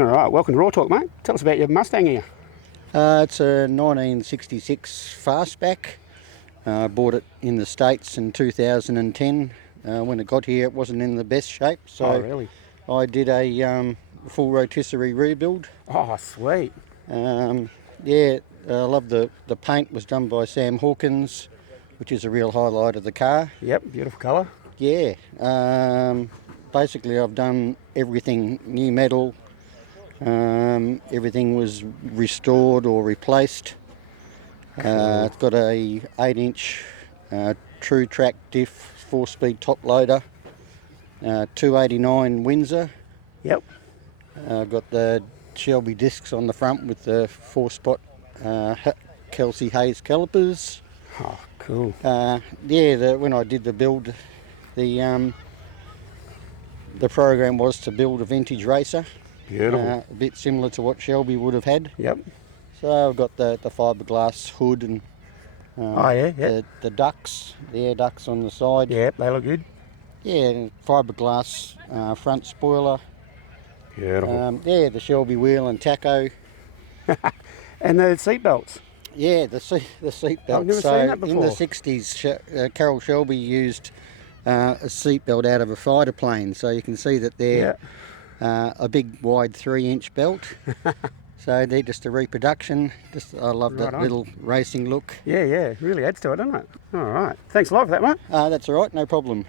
All right, welcome to Raw Talk, mate. Tell us about your Mustang here. It's a 1966 fastback. I bought it in the States in 2010. When it got here, it wasn't in the best shape, so Really? I did a full rotisserie rebuild. Oh, sweet. Yeah, I love the paint was done by Sam Hawkins, which is a real highlight of the car. Yep, beautiful colour. Yeah, basically I've done everything, new metal. Everything was restored or replaced. Cool. It's got a 8-inch true track diff 4-speed top loader, 289 Windsor. Yep. Got the Shelby discs on the front with the 4-spot Kelsey Hayes calipers. Oh, cool. When I did the build, the program was to build a vintage racer. Beautiful. A bit similar to what Shelby would have had. Yep. So I've got the fiberglass hood and the ducts, the air ducts on the side. Yep, they look good. Yeah, fiberglass front spoiler. Beautiful. The Shelby wheel and tacho. And the seat belts. Yeah, the seat belt. I've never seen that before. In the 60s, Carroll Shelby used a seat belt out of a fighter plane. So you can see that they're a big, wide 3-inch belt. So they're just a reproduction. I love that little racing look. Yeah, really adds to it, doesn't it? All right. Thanks a lot for that, mate. That's all right, no problem.